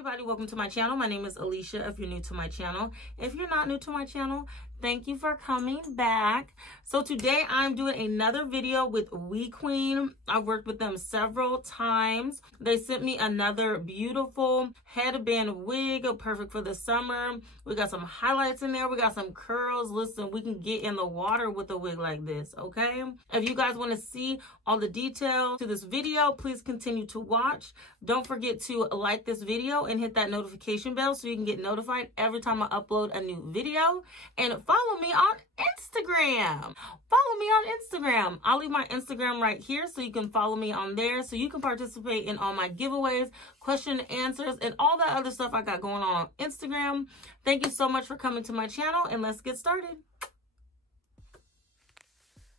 everybody, welcome to my channel. My name is Alishia if you're new to my channel. If you're not new to my channel, thank you for coming back. So today I'm doing another video with WeQueen. I've worked with them several times. They sent me another beautiful headband wig, perfect for the summer. We got some highlights in there. We got some curls. Listen, we can get in the water with a wig like this, okay? If you guys want to see all the details to this video, please continue to watch. Don't forget to like this video and hit that notification bell so you can get notified every time I upload a new video. And follow me on Instagram. Follow me on Instagram. I'll leave my Instagram right here so you can follow me on there so you can participate in all my giveaways, question and answers, and all that other stuff I got going on Instagram. Thank you so much for coming to my channel, and let's get started.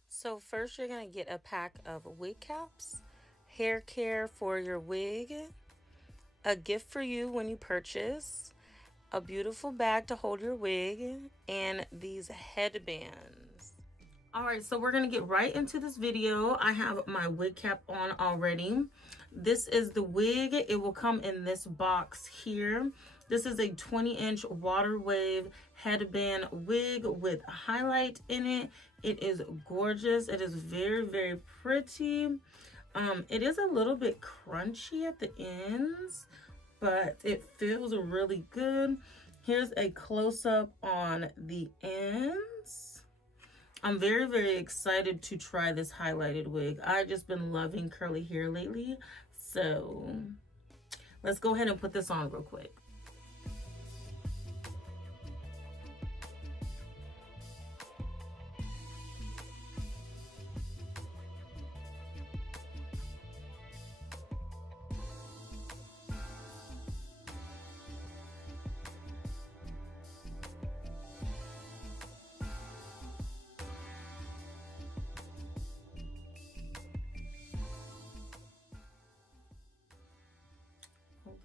So first you're going to get a pack of wig caps, hair care for your wig, a gift for you when you purchase, a beautiful bag to hold your wig, and these headbands. All right, so we're gonna get right into this video. I have my wig cap on already. This is the wig. It will come in this box here. This is a 20-inch water wave headband wig with highlight in it. It is gorgeous. It is very, very pretty. It is a little bit crunchy at the ends, but it feels really good. Here's a close-up on the ends. I'm very, very excited to try this highlighted wig. I've just been loving curly hair lately, so let's go ahead and put this on real quick.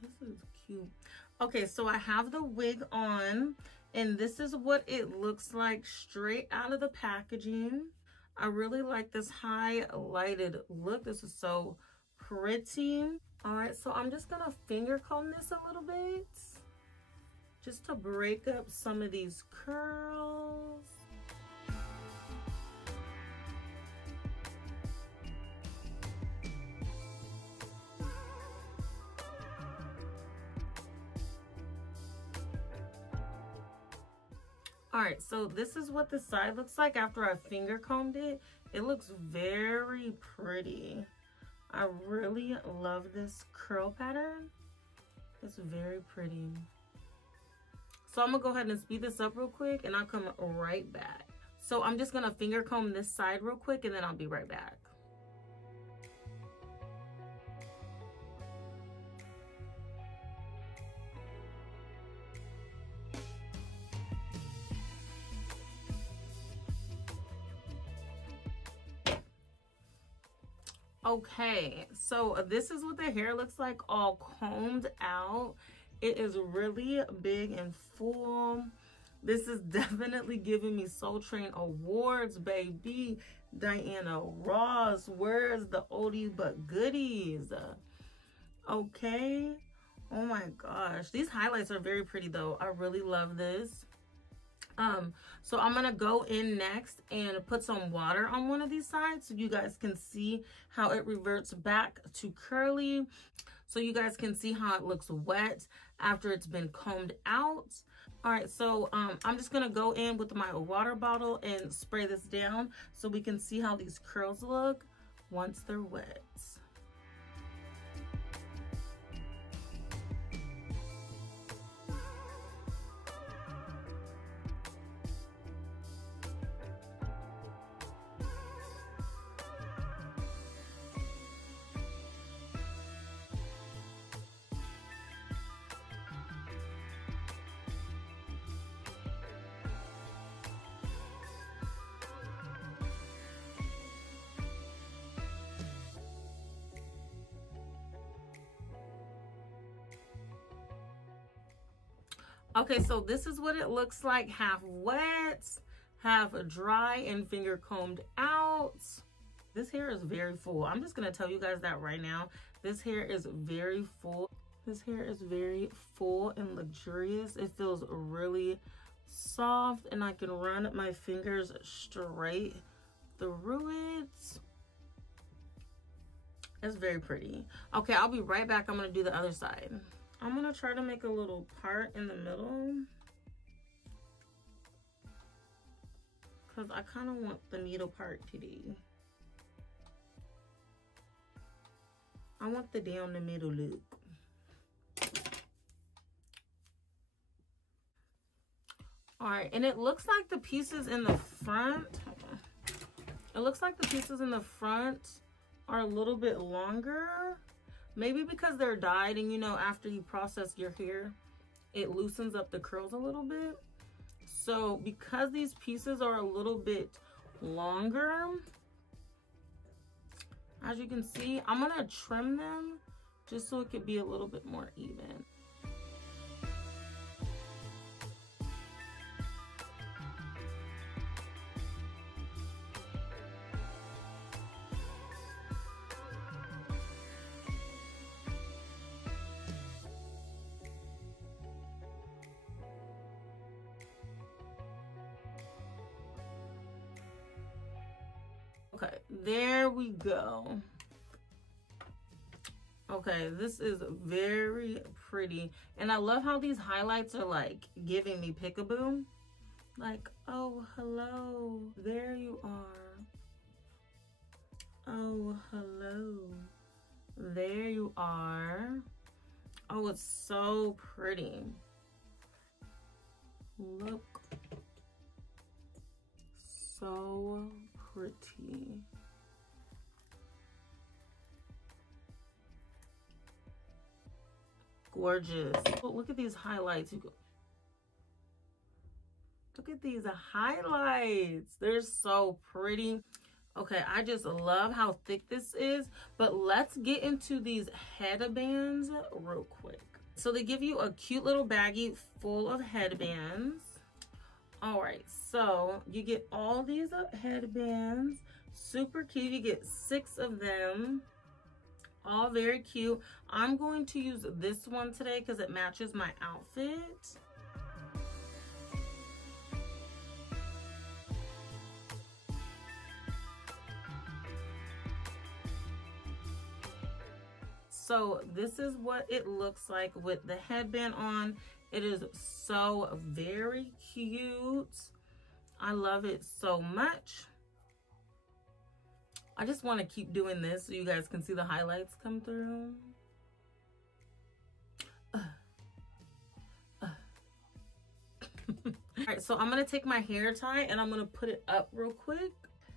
This is cute. Okay, so I have the wig on, and this is what it looks like straight out of the packaging. I really like this highlighted look. This is so pretty. All right, so I'm just gonna finger comb this a little bit just to break up some of these curls. All right, so this is what the side looks like after I finger combed it. It looks very pretty. I really love this curl pattern. It's very pretty. So I'm gonna go ahead and speed this up real quick and I'll come right back. So I'm just gonna finger comb this side real quick and then I'll be right back. Okay, so this is what the hair looks like all combed out. It is really big and full. This is definitely giving me Soul Train awards, baby. Diana Ross, where's the oldie but goodies? Okay, oh my gosh. These highlights are very pretty though. I really love this. So I'm gonna go in next and put some water on one of these sides so you guys can see how it reverts back to curly, so you guys can see how it looks wet after it's been combed out. All right, so I'm just gonna go in with my water bottle and spray this down so we can see how these curls look once they're wet. Okay, so this is what it looks like, half wet, half dry and finger combed out. This hair is very full. I'm just gonna tell you guys that right now. This hair is very full. This hair is very full and luxurious. It feels really soft, and I can run my fingers straight through it. It's very pretty. Okay, I'll be right back. I'm gonna do the other side. I'm gonna try to make a little part in the middle, because I kind of want the needle part today. I want the down the middle look. All right, and it looks like the pieces in the front, it looks like the pieces in the front are a little bit longer. Maybe because they're dyed, and you know, after you process your hair, it loosens up the curls a little bit. So because these pieces are a little bit longer, as you can see, I'm gonna trim them just so it could be a little bit more even. Okay, there we go. Okay, this is very pretty. And I love how these highlights are like giving me peekaboo. Like, oh, hello, there you are. Oh, hello, there you are. Oh, it's so pretty. Look. So pretty. Gorgeous. Oh, look at these highlights. Look at these highlights. They're so pretty. Okay, I just love how thick this is. But let's get into these headbands real quick. So they give you a cute little baggie full of headbands. All right, so you get all these headbands, super cute. You get 6 of them, all very cute. I'm going to use this one today because it matches my outfit. So this is what it looks like with the headband on. It is so very cute. I love it so much. I just want to keep doing this so you guys can see the highlights come through. All right, so I'm going to take my hair tie and I'm going to put it up real quick.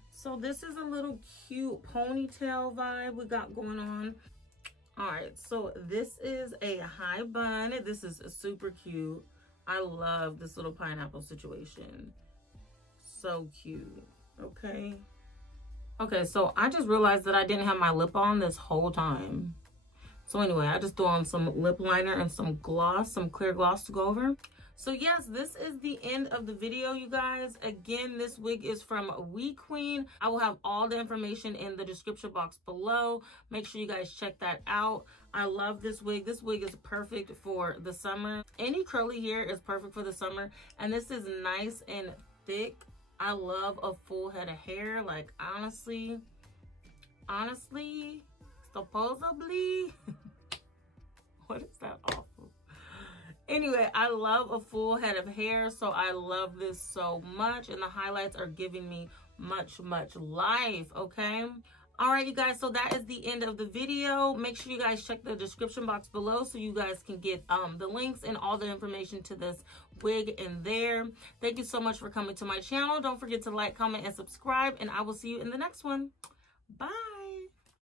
So this is a little cute ponytail vibe we got going on. All right, so this is a high bun. This is super cute. I love this little pineapple situation. So cute, okay? Okay, so I just realized that I didn't have my lip on this whole time. So anyway, I just threw on some lip liner and some gloss, some clear gloss to go over. So yes, this is the end of the video, you guys. Again, this wig is from WeQueen. I will have all the information in the description box below. Make sure you guys check that out. I love this wig. This wig is perfect for the summer. Any curly hair is perfect for the summer. And this is nice and thick. I love a full head of hair. Like, honestly, supposedly. What is that awful? Anyway, I love a full head of hair, so I love this so much, and the highlights are giving me much life, okay? All right, you guys, so that is the end of the video. Make sure you guys check the description box below so you guys can get the links and all the information to this wig in there. Thank you so much for coming to my channel. Don't forget to like, comment, and subscribe, and I will see you in the next one. Bye.